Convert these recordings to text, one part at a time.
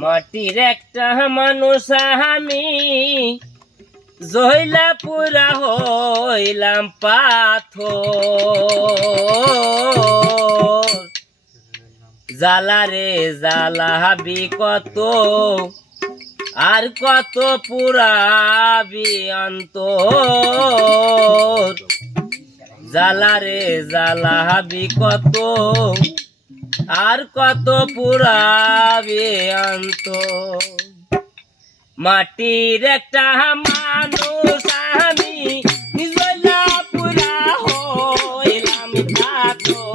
মাটির একটা মানুষ আমি জইলা পুরা হইলাম পাথর জ্বালা রে জ্বালা হাবি কত আর কত পুরাবি অন্তর জ্বালা রে জ্বালা হাবি কত আর কত পুরাবি অন্তর মাটির একটা মানুষ আমি জইলা পুরা হইলাম পাথর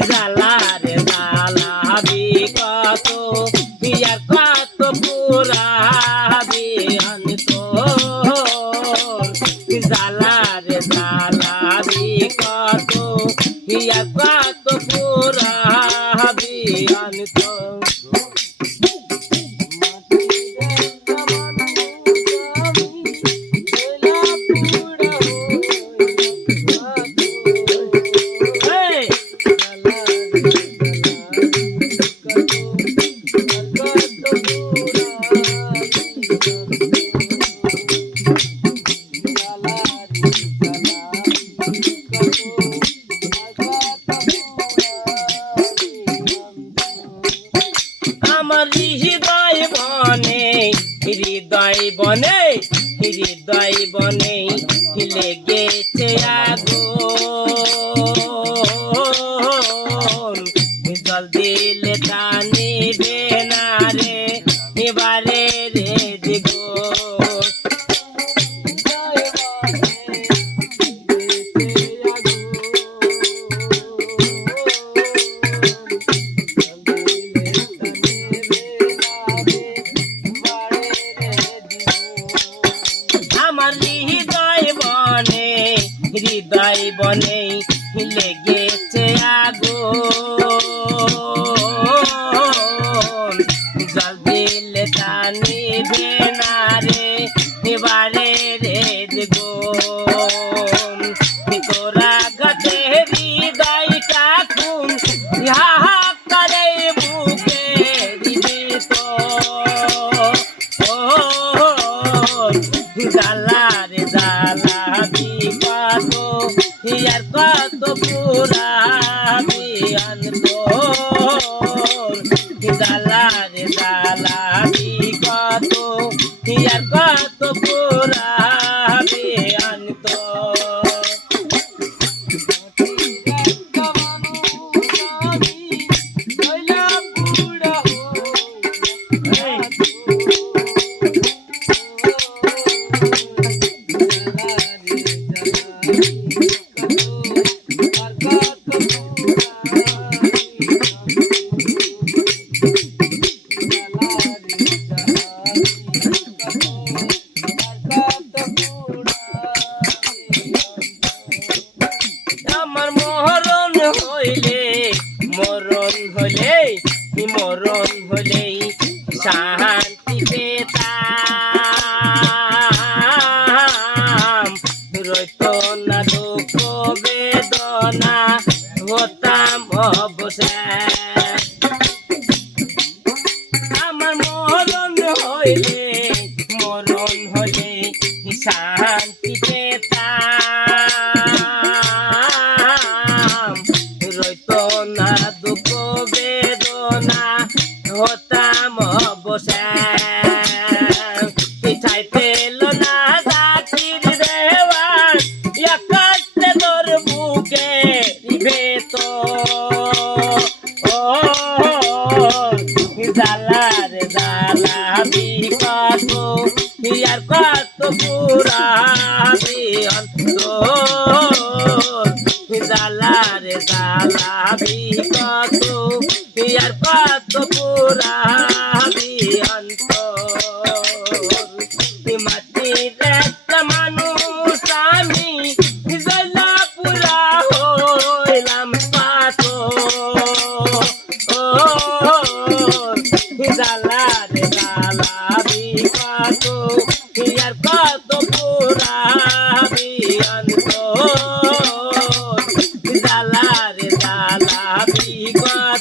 জ্বালা রে জ্বালা হাবি কত আর কত পুরাবি অন্তর জ্বালা রে জ্বালা হাবি কত আর কত পুরাবি অন্তর আমার হৃদয় বনে লেগেছে আগুন জল দিলে তা নিবে না রে এবারে রে দিগো হৃদয় বনে লেগেছে আগুন জল দিলে তা নিবে না রে এবারে রে দেখুন তোরা গতে হৃদয়টা খুন হাহাকারে বুকে দিবি তো জ্বালা রে জ্বালা কত আর কত পুরাবি অন্তর জ্বালা রে জ্বালা কত আর কত পুরাবি অন্তর আমার মরণ হলে শান্তি পেতাম রইত না দুঃখ বেদনা হতাম অবশেষ আমার মরণ হলে শান্তি পেতাম রইত না দুঃখ বেদনা হতাম অবশেষ পিঠাই পেল না জাতির দেওয়ার একাত্তে তোর বুকে ভেতর জ্বালা রে জ্বালা কত আর কত পুরাবি অন্তর জ্বালা রে জ্বালা কত আর কত পুরাবি অন্তর মাটির একটা মানুষ আমি জ্বালা পুরা হইলাম পাথর জ্বালা রে জ্বালা কত আর কত পুরাবি অন্তর জ্বালা রে জ্বালা কত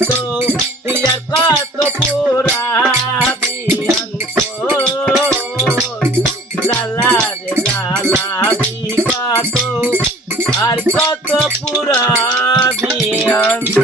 ইয়ার কত পুরা লালা রে লালা কত আর কত পুরা বিয়ন্ত